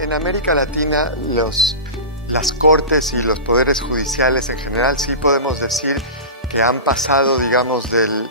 En América Latina las cortes y los poderes judiciales en general sí podemos decir que han pasado, digamos, del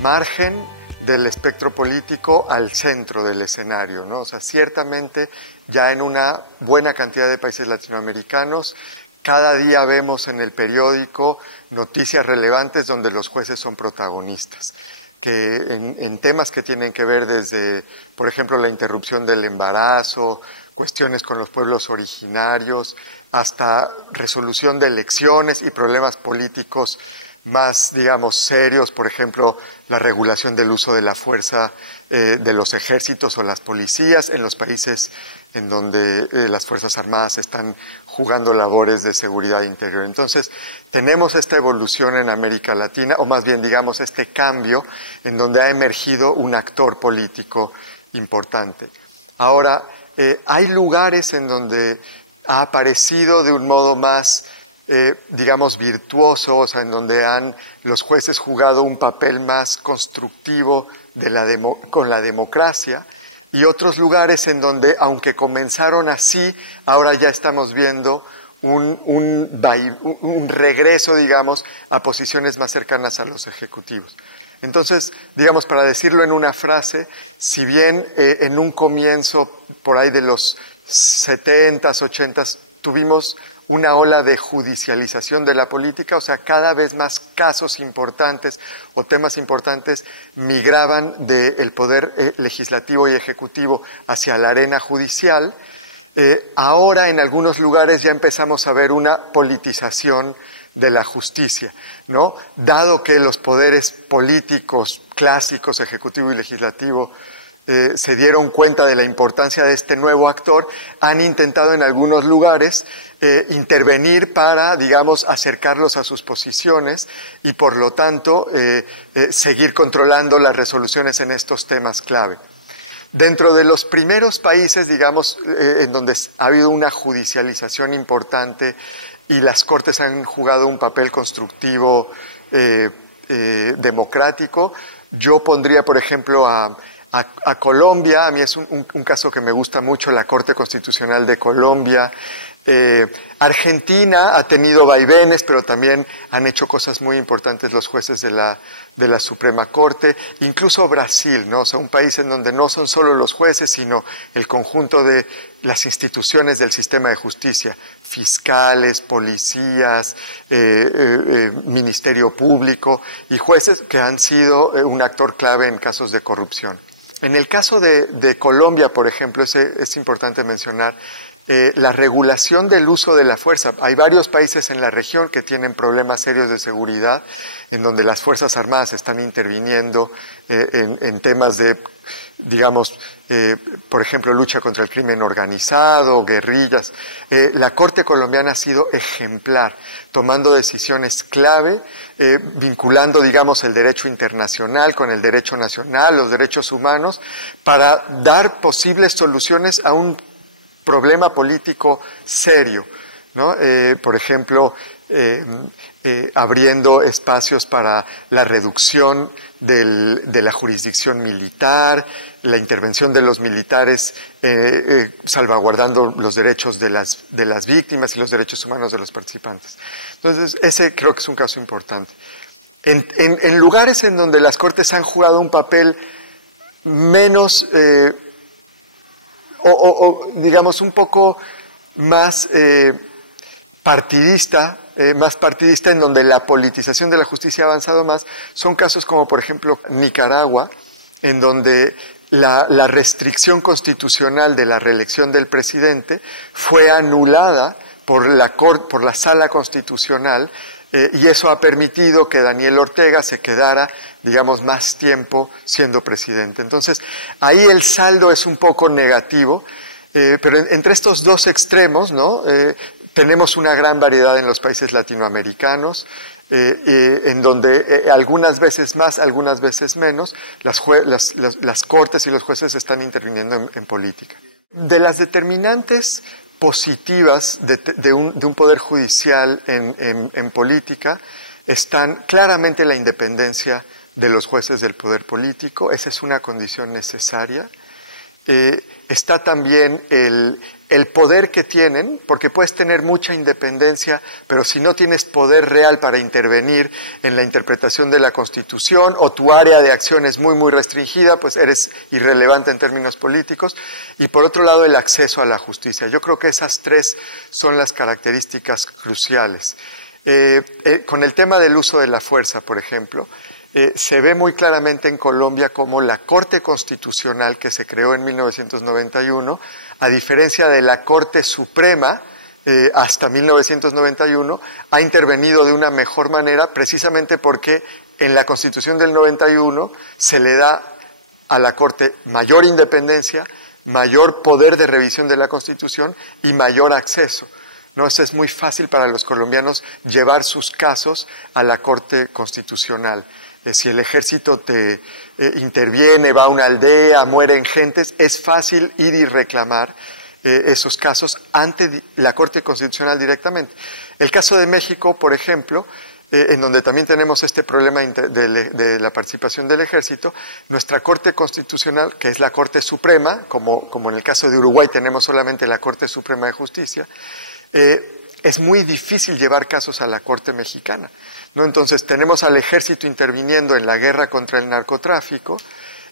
margen del espectro político al centro del escenario, ¿no? O sea, ciertamente ya en una buena cantidad de países latinoamericanos cada día vemos en el periódico noticias relevantes donde los jueces son protagonistas, que en temas que tienen que ver desde, por ejemplo, la interrupción del embarazo, cuestiones con los pueblos originarios, hasta resolución de elecciones y problemas políticos más, digamos, serios, por ejemplo, la regulación del uso de la fuerza de los ejércitos o las policías en los países en donde las Fuerzas Armadas están jugando labores de seguridad interior. Entonces, tenemos esta evolución en América Latina, o más bien, digamos, este cambio en donde ha emergido un actor político importante. Ahora, hay lugares en donde ha aparecido de un modo más digamos, virtuoso, o sea, en donde han los jueces jugado un papel más constructivo con la democracia, y otros lugares en donde, aunque comenzaron así, ahora ya estamos viendo un regreso, digamos, a posiciones más cercanas a los ejecutivos. Entonces, digamos, para decirlo en una frase, si bien en un comienzo, por ahí de los 70s, 80s, tuvimos una ola de judicialización de la política, o sea, cada vez más casos importantes o temas importantes migraban del poder legislativo y ejecutivo hacia la arena judicial. Ahora en algunos lugares ya empezamos a ver una politización de la justicia, ¿no? Dado que los poderes políticos clásicos, ejecutivo y legislativo, se dieron cuenta de la importancia de este nuevo actor, han intentado en algunos lugares intervenir para, digamos, acercarlos a sus posiciones y, por lo tanto, seguir controlando las resoluciones en estos temas clave. Dentro de los primeros países, digamos, en donde ha habido una judicialización importante y las cortes han jugado un papel constructivo democrático, yo pondría, por ejemplo, a Colombia. A mí es un caso que me gusta mucho, la Corte Constitucional de Colombia. Argentina ha tenido vaivenes, pero también han hecho cosas muy importantes los jueces de la Suprema Corte. Incluso Brasil, ¿no? O sea, un país en donde no son solo los jueces, sino el conjunto de las instituciones del sistema de justicia, fiscales, policías, Ministerio Público y jueces que han sido un actor clave en casos de corrupción. En el caso de Colombia, por ejemplo, es importante mencionar la regulación del uso de la fuerza. Hay varios países en la región que tienen problemas serios de seguridad, en donde las Fuerzas Armadas están interviniendo en temas de, digamos, por ejemplo, lucha contra el crimen organizado, guerrillas. La Corte colombiana ha sido ejemplar, tomando decisiones clave, vinculando, digamos, el derecho internacional con el derecho nacional, los derechos humanos, para dar posibles soluciones a un problema político serio, ¿no? Por ejemplo, abriendo espacios para la reducción de la jurisdicción militar, la intervención de los militares, salvaguardando los derechos de las víctimas y los derechos humanos de los participantes. Entonces, ese creo que es un caso importante. En lugares en donde las Cortes han jugado un papel menos, digamos, un poco más partidista, en donde la politización de la justicia ha avanzado más, son casos como, por ejemplo, Nicaragua, en donde la restricción constitucional de la reelección del presidente fue anulada por la Sala Constitucional, y eso ha permitido que Daniel Ortega se quedara, digamos, más tiempo siendo presidente. Entonces, ahí el saldo es un poco negativo, pero entre estos dos extremos, ¿no? Tenemos una gran variedad en los países latinoamericanos, en donde algunas veces más, algunas veces menos, las cortes y los jueces están interviniendo en política. De las determinantes positivas de un poder judicial en política están claramente la independencia de los jueces del poder político. Esa es una condición necesaria. Está también el poder que tienen, porque puedes tener mucha independencia, pero si no tienes poder real para intervenir en la interpretación de la Constitución o tu área de acción es muy, muy restringida, pues eres irrelevante en términos políticos. Y por otro lado, el acceso a la justicia. Yo creo que esas tres son las características cruciales. Con el tema del uso de la fuerza, por ejemplo, se ve muy claramente en Colombia cómo la Corte Constitucional que se creó en 1991, a diferencia de la Corte Suprema hasta 1991, ha intervenido de una mejor manera precisamente porque en la Constitución del 91 se le da a la Corte mayor independencia, mayor poder de revisión de la Constitución y mayor acceso. ¿No? Es muy fácil para los colombianos llevar sus casos a la Corte Constitucional. Si el ejército te interviene, va a una aldea, mueren gentes, es fácil ir y reclamar esos casos ante la Corte Constitucional directamente. El caso de México, por ejemplo, en donde también tenemos este problema de la participación del ejército, nuestra Corte Constitucional, que es la Corte Suprema, como en el caso de Uruguay tenemos solamente la Corte Suprema de Justicia, es muy difícil llevar casos a la Corte Mexicana, ¿no? Entonces tenemos al ejército interviniendo en la guerra contra el narcotráfico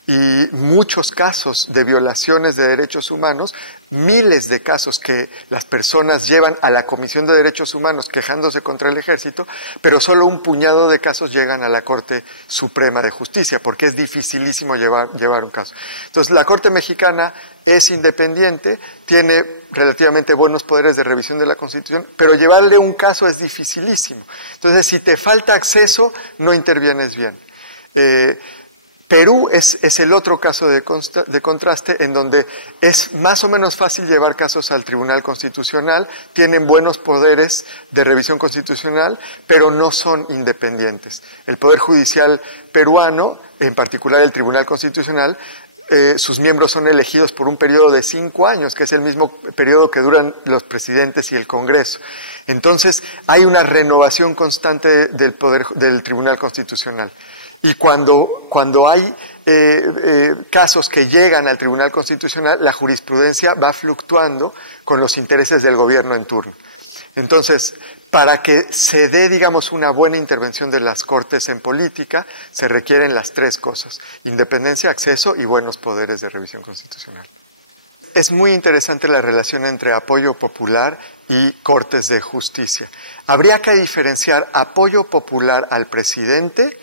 y muchos casos de violaciones de derechos humanos, miles de casos que las personas llevan a la Comisión de Derechos Humanos quejándose contra el ejército, pero solo un puñado de casos llegan a la Corte Suprema de Justicia, porque es dificilísimo llevar un caso. Entonces, la Corte Mexicana es independiente, tiene relativamente buenos poderes de revisión de la Constitución, pero llevarle un caso es dificilísimo. Entonces, si te falta acceso, no intervienes bien. Perú es el otro caso de contraste en donde es más o menos fácil llevar casos al Tribunal Constitucional, tienen buenos poderes de revisión constitucional, pero no son independientes. El Poder Judicial peruano, en particular el Tribunal Constitucional, sus miembros son elegidos por un periodo de 5 años, que es el mismo periodo que duran los presidentes y el Congreso. Entonces, hay una renovación constante del Tribunal Constitucional. Y cuando hay casos que llegan al Tribunal Constitucional, la jurisprudencia va fluctuando con los intereses del gobierno en turno. Entonces, para que se dé, digamos, una buena intervención de las Cortes en política, se requieren las tres cosas: independencia, acceso y buenos poderes de revisión constitucional. Es muy interesante la relación entre apoyo popular y Cortes de Justicia. Habría que diferenciar apoyo popular al presidente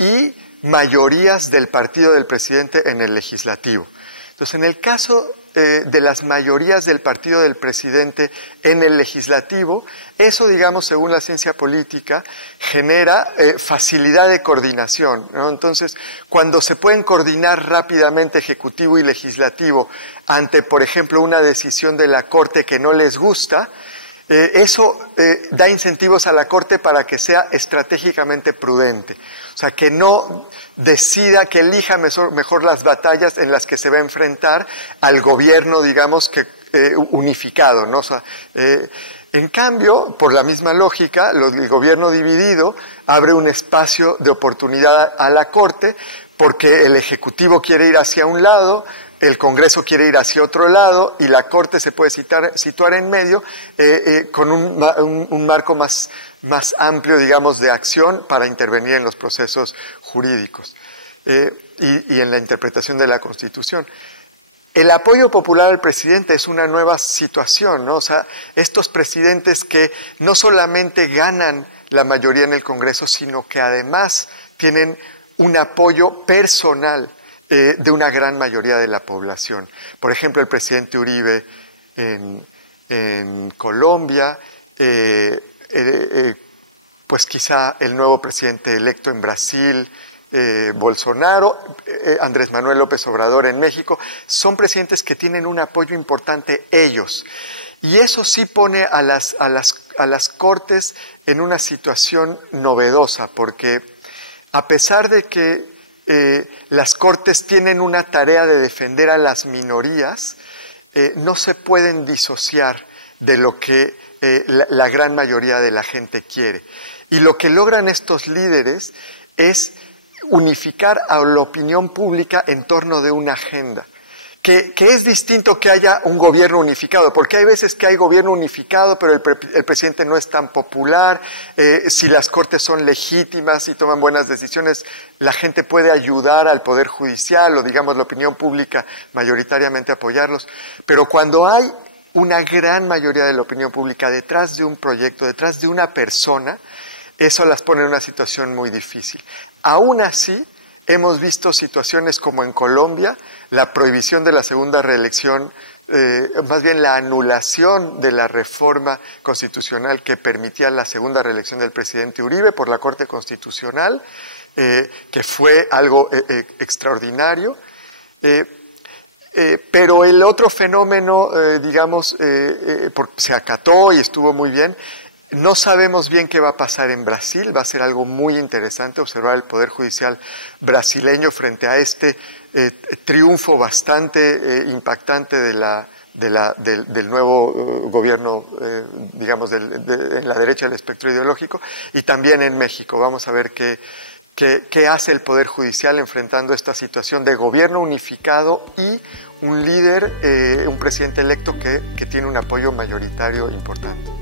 y mayorías del partido del presidente en el legislativo. Entonces, en el caso de las mayorías del partido del presidente en el legislativo, eso, digamos, según la ciencia política, genera facilidad de coordinación, ¿no? Entonces, cuando se pueden coordinar rápidamente ejecutivo y legislativo ante, por ejemplo, una decisión de la Corte que no les gusta, eso da incentivos a la Corte para que sea estratégicamente prudente. O sea, que no decida, que elija mejor las batallas en las que se va a enfrentar al gobierno, digamos, que unificado, ¿no? O sea, en cambio, por la misma lógica, el gobierno dividido abre un espacio de oportunidad a la Corte, porque el Ejecutivo quiere ir hacia un lado, el Congreso quiere ir hacia otro lado y la Corte se puede situar en medio con un marco más amplio, digamos, de acción para intervenir en los procesos jurídicos y en la interpretación de la Constitución. El apoyo popular al presidente es una nueva situación, ¿no? O sea, estos presidentes que no solamente ganan la mayoría en el Congreso, sino que además tienen un apoyo personal de una gran mayoría de la población. Por ejemplo, el presidente Uribe en Colombia, pues quizá el nuevo presidente electo en Brasil, Bolsonaro, Andrés Manuel López Obrador en México, son presidentes que tienen un apoyo importante ellos. Y eso sí pone a las Cortes en una situación novedosa, porque a pesar de que las Cortes tienen una tarea de defender a las minorías, no se pueden disociar de lo que la gran mayoría de la gente quiere. Y lo que logran estos líderes es unificar a la opinión pública en torno de una agenda, que es distinto que haya un gobierno unificado, porque hay veces que hay gobierno unificado, pero el presidente no es tan popular. Si las cortes son legítimas y toman buenas decisiones, la gente puede ayudar al Poder Judicial o, digamos, la opinión pública mayoritariamente apoyarlos. Pero cuando hay una gran mayoría de la opinión pública detrás de un proyecto, detrás de una persona, eso las pone en una situación muy difícil. Aún así, hemos visto situaciones como en Colombia, la prohibición de la segunda reelección, más bien la anulación de la reforma constitucional que permitía la segunda reelección del presidente Uribe por la Corte Constitucional, que fue algo extraordinario. Pero el otro fenómeno, se acató y estuvo muy bien. No sabemos bien qué va a pasar en Brasil. Va a ser algo muy interesante observar el Poder Judicial brasileño frente a este triunfo bastante impactante del nuevo gobierno, en la derecha del espectro ideológico, y también en México. Vamos a ver qué hace el Poder Judicial enfrentando esta situación de gobierno unificado y un líder, un presidente electo que tiene un apoyo mayoritario importante.